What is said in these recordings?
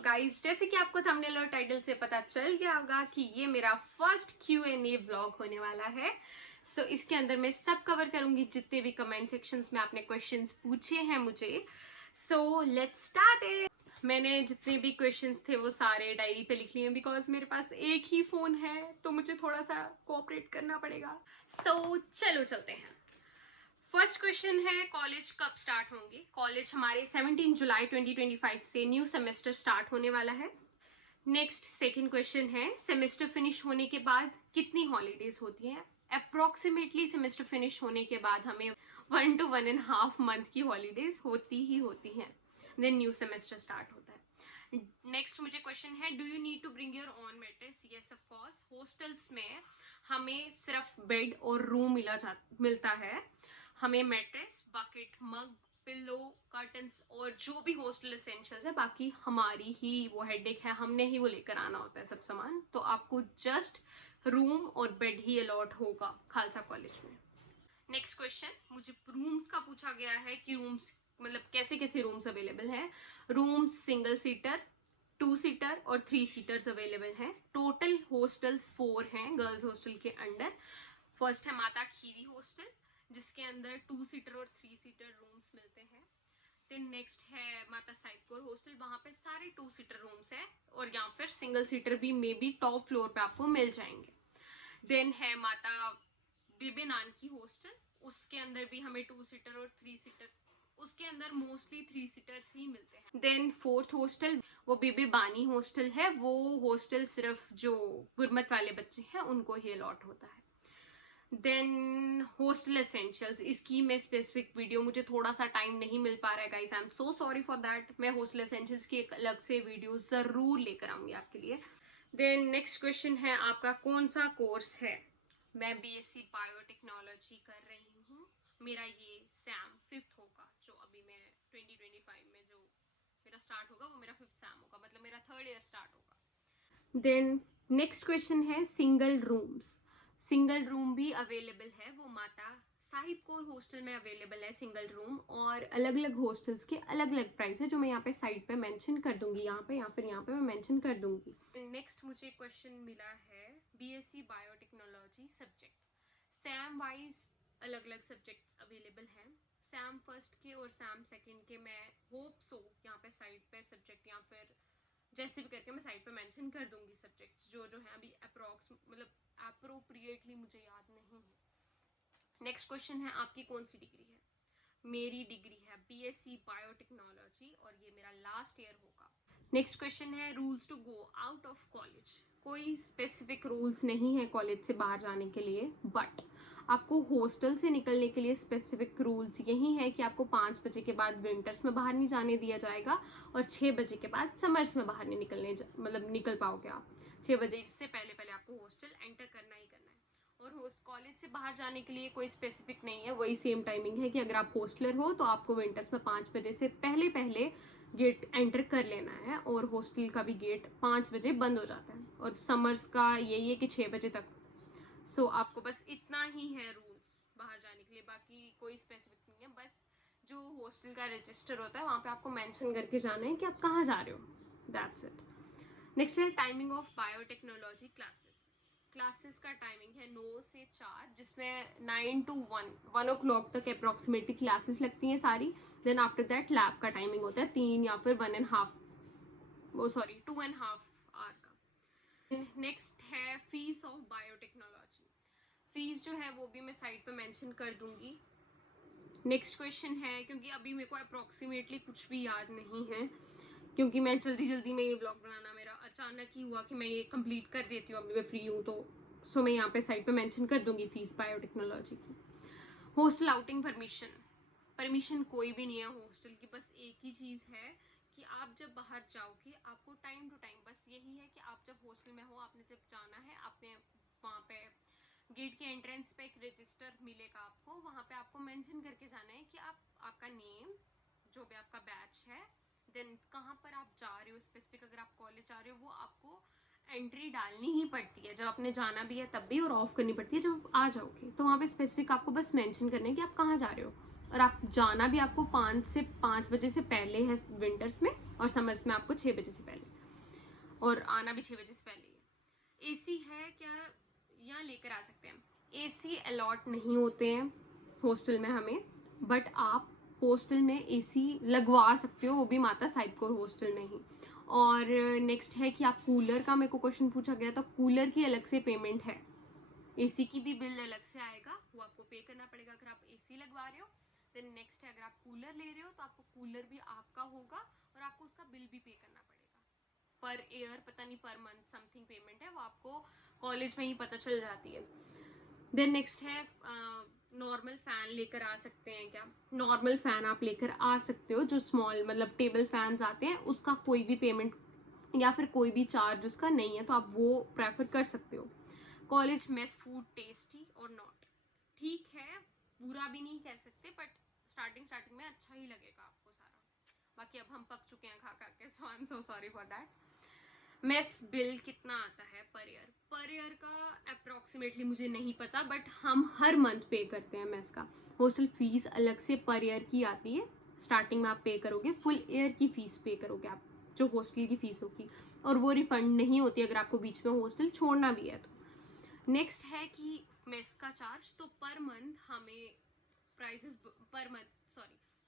Guys, जैसे कि आपको थंबनेल और टाइटल से पता चल गया होगा कि ये मेरा फर्स्ट Q&A व्लॉग होने वाला है। सो इसके अंदर मैं सब कवर करूंगी जितने भी कमेंट सेक्शंस में आपने क्वेश्चंस पूछे हैं मुझे। So let's start it. मैंने जितने भी क्वेश्चंस थे वो सारे डायरी पे लिख लिए हैं बिकॉज मेरे पास एक ही फोन है तो मुझे थोड़ा सा कोऑपरेट करना पड़ेगा। सो चलो चलते हैं। फर्स्ट क्वेश्चन है, कॉलेज कब स्टार्ट होंगे? कॉलेज हमारे 17 जुलाई 2025 से न्यू सेमेस्टर स्टार्ट होने वाला है। नेक्स्ट सेकंड क्वेश्चन है, सेमेस्टर फिनिश होने के बाद कितनी हॉलीडेज होती हैं? अप्रोक्सीमेटली सेमेस्टर फिनिश होने के बाद हमें 1 to 1.5 मंथ की हॉलीडेज होती ही होती हैं। देन न्यू सेमेस्टर स्टार्ट होता है। नेक्स्ट मुझे क्वेश्चन है, do you need to bring your own mattress? Yes of course. Hostels में हमें सिर्फ बेड और रूम मिलता है। हमें mattress, bucket, mug, pillow, curtains और जो भी हॉस्टल एसेंशियल्स है बाकी हमारी ही वो हेडेक है, हमने ही वो लेकर आना होता है सब सामान। तो आपको जस्ट रूम और बेड ही अलॉट होगा खालसा कॉलेज में। नेक्स्ट क्वेश्चन, मुझे रूम्स का पूछा गया है कि रूम्स मतलब कैसे कैसे रूम्स अवेलेबल हैं। रूम्स सिंगल सीटर, 2 सीटर और 3 सीटर्स अवेलेबल हैं। टोटल हॉस्टल्स 4 हैं गर्ल्स हॉस्टल के अंडर। फर्स्ट है माता खीरी हॉस्टल जिसके अंदर 2 सीटर और 3 सीटर रूम्स मिलते हैं। देन नेक्स्ट है माता साहिब कौर हॉस्टल, वहां पे सारे 2 सीटर रूम्स हैं और यहाँ फिर सिंगल सीटर भी मे बी टॉप फ्लोर पे आपको मिल जाएंगे। देन है माता बेबे नानकी हॉस्टल, उसके अंदर भी हमें 2 सीटर और 3 सीटर, उसके अंदर मोस्टली 3 सीटर्स ही मिलते हैं। देन फोर्थ हॉस्टल वो बेबे बानी हॉस्टल है, वो हॉस्टल सिर्फ जो गुरमत वाले बच्चे हैं उनको ही अलॉट होता है। देन हॉस्टल एसेंशियल्स, इसकी मैं स्पेसिफिक वीडियो, मुझे थोड़ा सा टाइम नहीं मिल पा रहा है guys, I am so sorry for that. मैं हॉस्टल एसेंशियल्स की एक अलग से वीडियो जरूर लेकर आऊंगी आपके लिए। देन नेक्स्ट क्वेश्चन है, आपका कौन सा कोर्स है? मैं BSc बायोटेक्नोलॉजी कर रही हूँ। मेरा ये सैम 5th होगा, जो अभी मैं 2025 में जो मेरा स्टार्ट होगा वो मेरा 5th सैम होगा, मतलब मेरा 3rd ईयर स्टार्ट होगा। देन नेक्स्ट क्वेश्चन है, सिंगल रूम्स। सिंगल रूम भी अवेलेबल है, वो माता साहिब कौर हॉस्टल में अवेलेबल है सिंगल रूम, और अलग अलग हॉस्टल्स के अलग अलग प्राइस है जो मैं यहाँ पे साइड पे मेंशन कर दूंगी, यहाँ पे या फिर यहाँ पे मैं मेंशन कर दूंगी। नेक्स्ट मुझे क्वेश्चन मिला है, BSc biotechnology subject Sam wise अलग अलग सब्जेक्ट्स अवेलेबल हैं। सैम फर्स्ट के और सैम सेकेंड के मैं होप सो यहाँ पे साइड पे सब्जेक्ट या फिर जैसे भी करके मैं साइड पे मेंशन कर दूंगी सब्जेक्ट्स जो जो है अभी अप्रोक्स मतलब अप्रोप्रिएटली मुझे याद नहीं है। नेक्स्ट क्वेश्चन है, आपकी कौन सी डिग्री है? मेरी डिग्री है BSc बायोटेक्नोलॉजी और ये मेरा लास्ट ईयर होगा। नेक्स्ट क्वेश्चन है, rules to go out of college. कोई स्पेसिफिक रूल्स नहीं है कॉलेज से बाहर जाने के लिए, बट आपको हॉस्टल से निकलने के लिए स्पेसिफिक रूल्स यही है कि आपको 5 बजे के बाद विंटर्स में बाहर नहीं जाने दिया जाएगा और 6 बजे के बाद समर्स में बाहर नहीं निकल पाओगे आप। 6 बजे से पहले पहले आपको हॉस्टल एंटर करना ही करना है। और कॉलेज से बाहर जाने के लिए कोई स्पेसिफिक नहीं है, वही सेम टाइमिंग है कि अगर आप हॉस्टलर हो तो आपको विंटर्स में 5 बजे से पहले पहले गेट एंटर कर लेना है और हॉस्टल का भी गेट 5 बजे बंद हो जाता है और समर्स का यही है कि 6 बजे तक। सो आपको बस इतना ही है रूल्स बाहर जाने के लिए, बाकी कोई स्पेसिफिक नहीं है। बस जो हॉस्टल का रजिस्टर होता है वहां पे आपको मेंशन करके जाना है कि आप कहाँ जा रहे हो, दैट्स इट। नेक्स्ट है, timing of biotechnology classes. Classes का टाइमिंग है 9 से 4, जिसमें 9 to 1 o'clock तक अप्रोक्सीमेटली क्लासेस लगती हैं सारी। देन आफ्टर दैट लैब का टाइमिंग होता है 3 या फिर 2.5 आवर का। नेक्स्ट है फीस ऑफ बायोटेक्नोलॉजी। फीस जो है वो भी मैं साइड पे मेंशन कर दूंगी। नेक्स्ट क्वेश्चन है, क्योंकि अभी मेरे को अप्रोक्सीमेटली कुछ भी याद नहीं है क्योंकि मैं जल्दी जल्दी में ये ब्लॉग बनाना मेरा अचानक ही हुआ कि मैं ये कंप्लीट कर देती हूँ, अभी मैं फ्री हूँ तो सो मैं यहाँ पे साइड पे मेंशन कर दूंगी फीस बायोटेक्नोलॉजी की। हॉस्टल आउटिंग परमिशन कोई भी नहीं है हॉस्टल की, बस एक ही चीज़ है कि आप जब बाहर जाओगे आपको टाइम टू टाइम बस यही है कि आप जब हॉस्टल में हो, आपने जब जाना है, आपने वहाँ पे गेट के एंट्रेंस पे एक रजिस्टर मिलेगा आपको, वहाँ पे आपको मेंशन करके जाना है कि आपका नेम, जो भी आपका बैच है, देन कहाँ पर आप जा रहे हो स्पेसिफिक, अगर आप कॉलेज जा रहे हो वो आपको एंट्री डालनी ही पड़ती है जब आपने जाना भी है तब भी, और ऑफ करनी पड़ती है जब आ जाओगे। तो वहाँ पे स्पेसिफिक आपको बस मेंशन करना है कि आप कहाँ जा रहे हो, और आप जाना भी आपको 5 बजे से पहले है विंटर्स में और समर्स में आपको 6 बजे से पहले। और आना भी 6 बजे से पहले ही। एसी है क्या, यहाँ लेकर आ सकते हैं। एसी अलॉट नहीं होते हैं हॉस्टल में हमें, बट आप हॉस्टल में एसी लगवा सकते हो, वो भी माता साहिब कौर हॉस्टल में ही। और नेक्स्ट है कि आप कूलर का, मेरे को क्वेश्चन पूछा गया, तो कूलर की अलग से पेमेंट है, एसी की भी बिल अलग से आएगा, वो आपको पे करना पड़ेगा अगर आप एसी लगवा रहे हो। देन नेक्स्ट है, अगर आप कूलर ले रहे हो तो आपको कूलर भी आपका होगा और आपको उसका बिल भी पे करना पड़ेगा पर ईयर, पता नहीं पर मंथ समथिंग पेमेंट है, वो आपको कॉलेज में ही पता चल जाती है। देन नेक्स्ट है नॉर्मल फैन लेकर आ सकते हैं क्या, नॉर्मल फैन आप लेकर आ सकते हो, जो स्मॉल मतलब टेबल फैंस आते हैं, उसका कोई भी पेमेंट या फिर कोई भी चार्ज उसका नहीं है, तो आप वो प्रेफर कर सकते हो। कॉलेज मेस फूड टेस्टी और नॉट, ठीक है, बुरा भी नहीं कह सकते, बट स्टार्टिंग में अच्छा ही लगेगा आपको सारा, बाकी अब हम पक चुके हैं खा खा के, so I am so sorry for that. Mess bill कितना आता है पर ईयर, पर ईयर का अप्रोक्सीमेटली मुझे नहीं पता, बट हम हर मंथ पे करते हैं मेस का। हॉस्टल फीस अलग से पर ईयर की आती है, स्टार्टिंग में आप पे करोगे, फुल ईयर की फीस पे करोगे आप, जो हॉस्टल की फीस होगी, और वो रिफंड नहीं होती अगर आपको बीच में हॉस्टल छोड़ना भी है तो। नेक्स्ट है कि मेस का चार्ज, तो पर मंथ हमें प्राइसेस,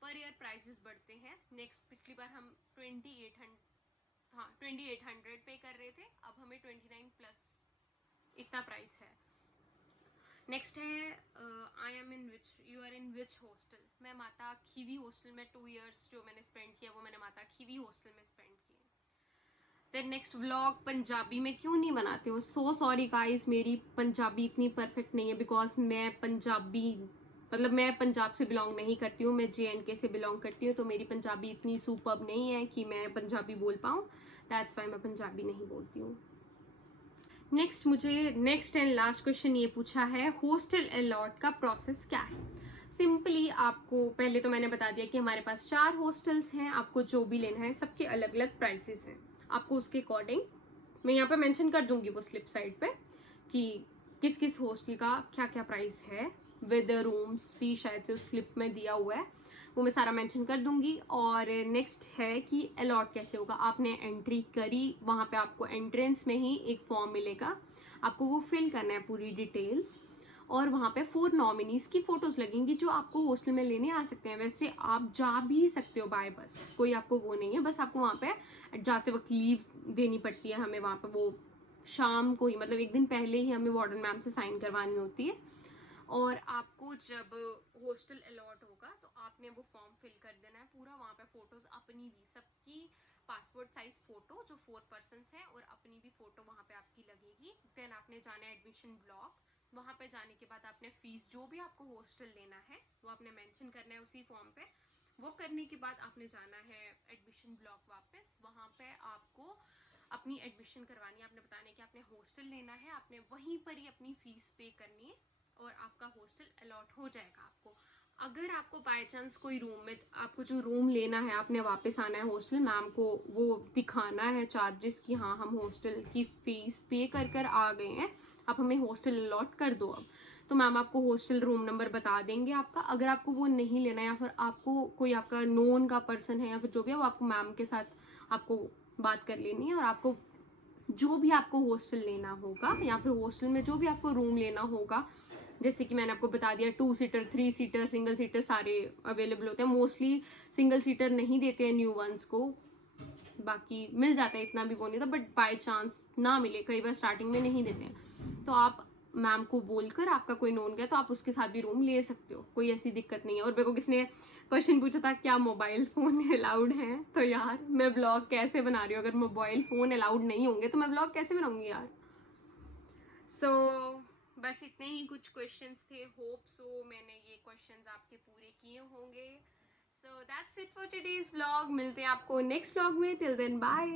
पर ईयर प्राइसेस बढ़ते हैं। नेक्स्ट पिछली बार हम 2800 पे कर रहे थे, अब हमें 29 प्लस इतना प्राइस है। नेक्स्ट है I am in which, you are in which hostel, मैं माता खीवी हॉस्टल में 2 इयर्स जो मैंने स्पेंड किया वो मैंने माता खीवी हॉस्टल में स्पेंड किए। देन नेक्स्ट व्लॉग पंजाबी में क्यों नहीं बनाते हो, सो सॉरी गाइस, मेरी पंजाबी इतनी परफेक्ट नहीं है, बिकॉज मैं पंजाबी मतलब मैं पंजाब से बिलोंग नहीं करती हूँ, मैं JNK से बिलोंग करती हूँ, तो मेरी पंजाबी इतनी सुपर्ब नहीं है कि मैं पंजाबी बोल पाऊँ, दैट्स वाई मैं पंजाबी नहीं बोलती हूँ। नेक्स्ट मुझे नेक्स्ट एंड लास्ट क्वेश्चन ये पूछा है, हॉस्टल अलॉट का प्रोसेस क्या है। सिंपली आपको पहले तो मैंने बता दिया कि हमारे पास 4 हॉस्टल्स हैं, आपको जो भी लेना है सबके अलग अलग प्राइसेस हैं, आपको उसके अकॉर्डिंग मैं यहाँ पे मेंशन कर दूंगी वो स्लिप साइड पे कि किस किस हॉस्टल का क्या क्या प्राइस है, विद रूम्स भी शायद से उस स्लिप में दिया हुआ है, वो मैं सारा मेंशन कर दूंगी। और नेक्स्ट है कि अलॉट कैसे होगा, आपने एंट्री करी, वहां पे आपको एंट्रेंस में ही एक फॉर्म मिलेगा, आपको वो फिल करना है पूरी डिटेल्स, और वहां पे 4 नॉमिनीज की फोटोज लगेंगी जो आपको हॉस्टल में लेने आ सकते हैं। वैसे आप जा भी सकते हो बाय बस, कोई आपको वो नहीं है, बस आपको वहां पे जाते वक्त लीव देनी पड़ती है हमें, वहां पे वो शाम को ही मतलब एक दिन पहले ही हमें वार्डन मैम से साइन करवानी होती है। और आपको जब हॉस्टल अलॉट होगा तो आपने वो फॉर्म फिल कर देना है पूरा, वहां पे फोटोज अपनी भी सबकी, पासपोर्ट साइज फोटो जो 4 पर्सन है और अपनी भी फोटो वहां पे आपकी लगेगी। देन आपने जाना है एडमिशन ब्लॉक, वहां पे जाने के बाद आपने फीस जो भी आपको हॉस्टल लेना है वो आपने मेंशन करना है उसी फॉर्म पे। वो करने के बाद आपने जाना है एडमिशन ब्लॉक वापस, वहां पे आपको अपनी एडमिशन करवानी है, आपने बताना है कि आपने हॉस्टल लेना है, आपने वहीं पर ही अपनी फीस पे करनी है और आपका हॉस्टल अलॉट हो जाएगा आपको। अगर आपको बाय चांस कोई रूम में, आपको जो रूम लेना है आपने वापस आना है हॉस्टल, मैम को वो दिखाना है चार्जेस कि हाँ हम हॉस्टल की फीस पे कर आ गए हैं, आप हमें हॉस्टल अलॉट कर दो अब, तो मैम आपको हॉस्टल रूम नंबर बता देंगे आपका। अगर आपको वो नहीं लेना है या फिर आपको कोई आपका नोन का पर्सन है या फिर जो भी है, वो आपको मैम के साथ आपको बात कर लेनी है, और आपको जो भी आपको हॉस्टल लेना होगा या फिर हॉस्टल में जो भी आपको रूम लेना होगा, जैसे कि मैंने आपको बता दिया 2 सीटर 3 सीटर सिंगल सीटर सारे अवेलेबल होते हैं, मोस्टली सिंगल सीटर नहीं देते हैं न्यू वंस को, बाकी मिल जाता है, इतना भी वो नहीं था, बट बाय चांस ना मिले, कई बार स्टार्टिंग में नहीं देते हैं, तो आप मैम को बोलकर आपका कोई नोन गया तो आप उसके साथ भी रूम ले सकते हो, कोई ऐसी दिक्कत नहीं है। और मेरे को किसने क्वेश्चन पूछा था क्या मोबाइल फोन अलाउड है, तो यार मैं ब्लॉग कैसे बना रही हूँ, अगर मोबाइल फोन अलाउड नहीं होंगे तो मैं ब्लॉग कैसे बनाऊंगी यार। सो बस इतने ही कुछ क्वेश्चंस थे, होप सो मैंने ये क्वेश्चंस आपके पूरे किए होंगे। So that's it for today's vlog, मिलते हैं आपको नेक्स्ट व्लॉग में, टिल देन बाय।